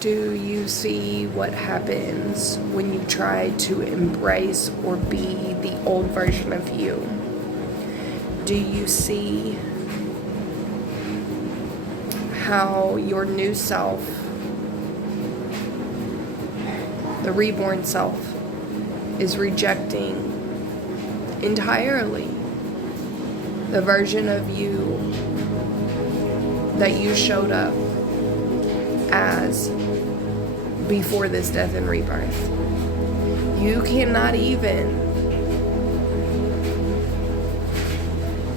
Do you see what happens when you try to embrace or be the old version of you? Do you see how your new self, the reborn self, is rejecting entirely the version of you that you showed up as before this death and rebirth? You cannot even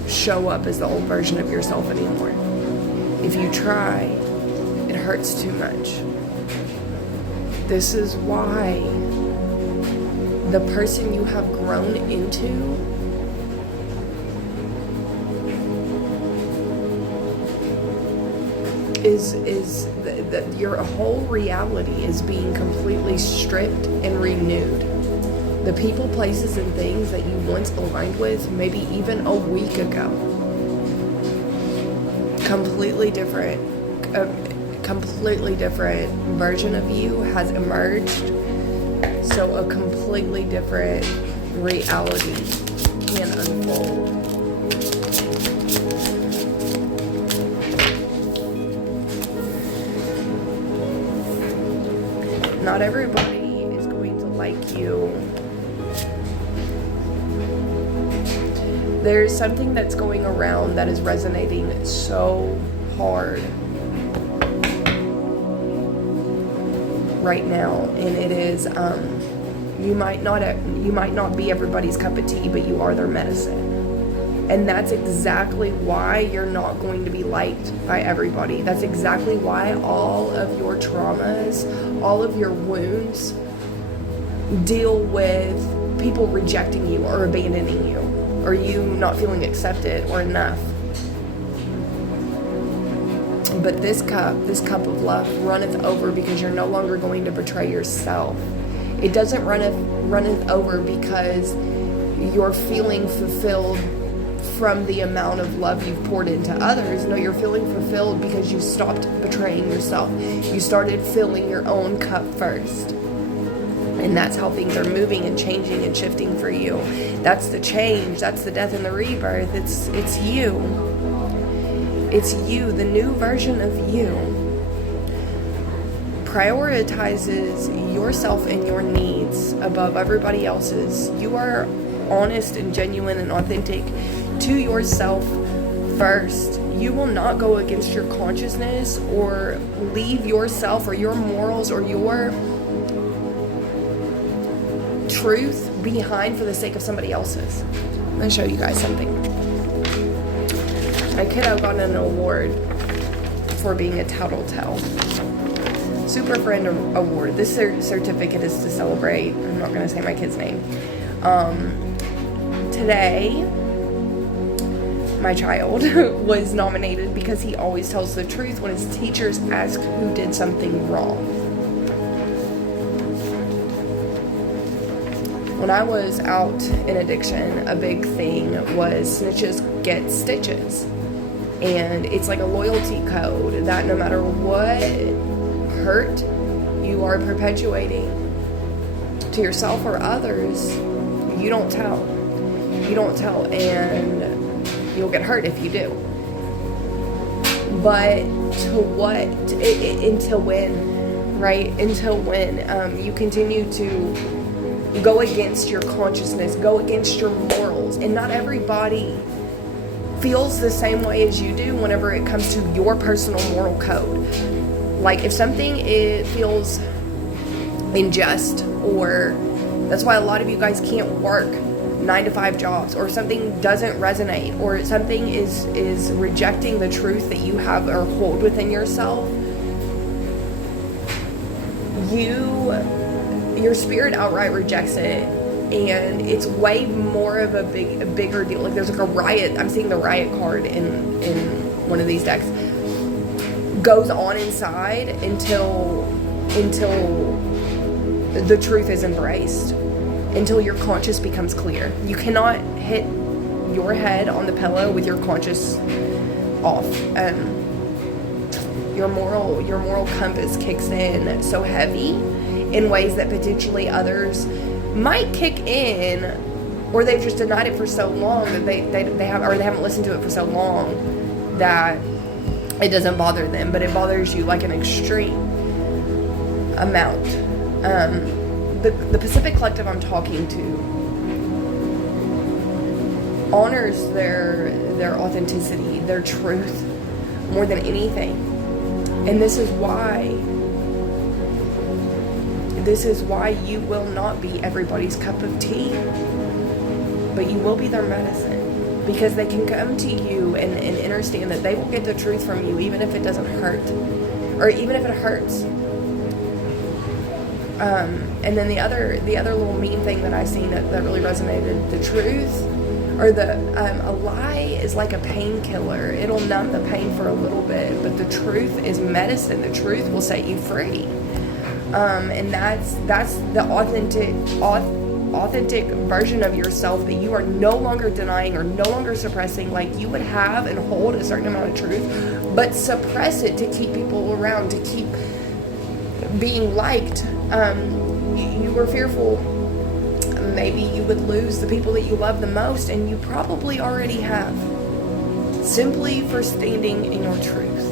show up as the old version of yourself anymore. If you try, it hurts too much. This is why the person you have grown into is your whole reality is being completely stripped and renewed. The people, places, and things that you once aligned with, maybe even a week ago, completely different version of you has emerged. So a completely different reality can unfold. Not everybody is going to like you. There's something that's going around that is resonating so hard right now, and it is you might not be everybody's cup of tea, but you are their medicine. And that's exactly why you're not going to be liked by everybody. That's exactly why all of your traumas, all of your wounds deal with people rejecting you or abandoning you, or you not feeling accepted or enough. But this cup of love runneth over because you're no longer going to betray yourself. It doesn't runneth over because you're feeling fulfilled from the amount of love you've poured into others. No, you're feeling fulfilled because you stopped betraying yourself. You started filling your own cup first. And that's how things are moving and changing and shifting for you. That's the change. That's the death and the rebirth. It's you. It's you, the new version of you. Prioritizes yourself and your needs above everybody else's. You are honest and genuine and authentic to yourself first. You will not go against your consciousness or leave yourself or your morals or your truth behind for the sake of somebody else's. I'm going to show you guys something. My kiddo got an award for being a tattletale. Super Friend Award. This certificate is to celebrate. I'm not going to say my kid's name. Today, my child was nominated because he always tells the truth when his teachers ask who did something wrong. When I was out in addiction, a big thing was snitches get stitches. And it's like a loyalty code that no matter what hurt you are perpetuating to yourself or others, you don't tell. You don't tell, and you'll get hurt if you do. But to what? Until when, right? Until when you continue to go against your consciousness, go against your morals, and not everybody feels the same way as you do whenever it comes to your personal moral code. Like if something feels unjust, or that's why a lot of you guys can't work 9-to-5 jobs, or something doesn't resonate, or something is rejecting the truth that you have or hold within yourself, your spirit outright rejects it. And it's way more of a bigger deal. Like there's like a riot. I'm seeing the riot card in one of these decks. Goes on inside until the truth is embraced. Until your conscious becomes clear. You cannot hit your head on the pillow with your conscious off. your moral compass kicks in so heavy in ways that potentially others might kick in, or they've just denied it for so long that they haven't listened to it for so long that it doesn't bother them, but it bothers you like an extreme amount. The Pacific Collective I'm talking to honors their authenticity, their truth, more than anything. And this is why you will not be everybody's cup of tea, but you will be their medicine. Because they can come to you and understand that they will get the truth from you, even if it doesn't hurt, or even if it hurts. And then the other little mean thing that I've seen that really resonated: the truth, or a lie is like a painkiller. It'll numb the pain for a little bit, but the truth is medicine. The truth will set you free. And that's the authentic version of yourself that you are no longer denying or no longer suppressing. Like, you would have and hold a certain amount of truth, but suppress it to keep people around, to keep being liked. You were fearful maybe you would lose the people that you love the most, and you probably already have, simply for standing in your truth.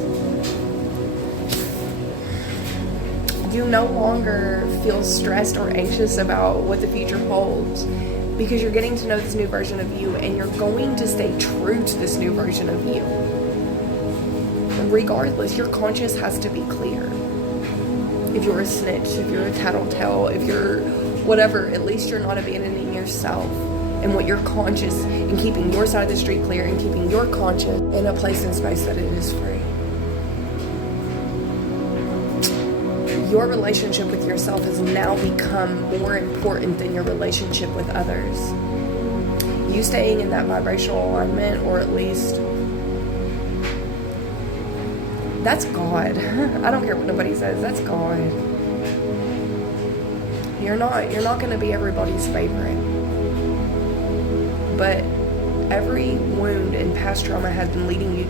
You no longer feel stressed or anxious about what the future holds, because you're getting to know this new version of you, and you're going to stay true to this new version of you. Regardless, your conscience has to be clear. If you're a snitch, if you're a tattletale, if you're whatever, at least you're not abandoning yourself and what you're conscious, and keeping your side of the street clear, and keeping your conscience in a place and space that it is free. Your relationship with yourself has now become more important than your relationship with others. You staying in that vibrational alignment, or at least that's God. I don't care what nobody says. That's God. You're not going to be everybody's favorite. But every wound and past trauma has been leading you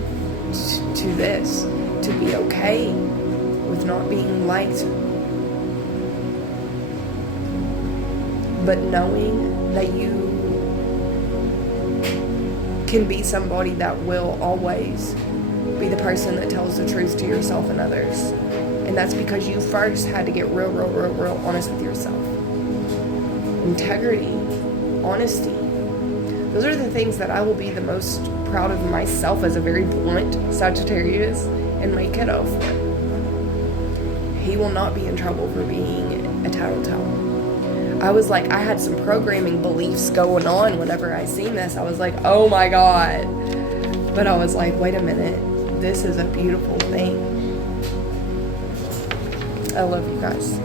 to this, to be okay with not being liked, but knowing that you can be somebody that will always be the person that tells the truth to yourself and others. And that's because you first had to get real honest with yourself. Integrity, honesty, those are the things that I will be the most proud of myself as a very blunt Sagittarius and my kiddo for. He will not be in trouble for being a tattletale. I was like, I had some programming beliefs going on whenever I seen this. I was like, oh my God. But I was like, wait a minute. This is a beautiful thing. I love you guys.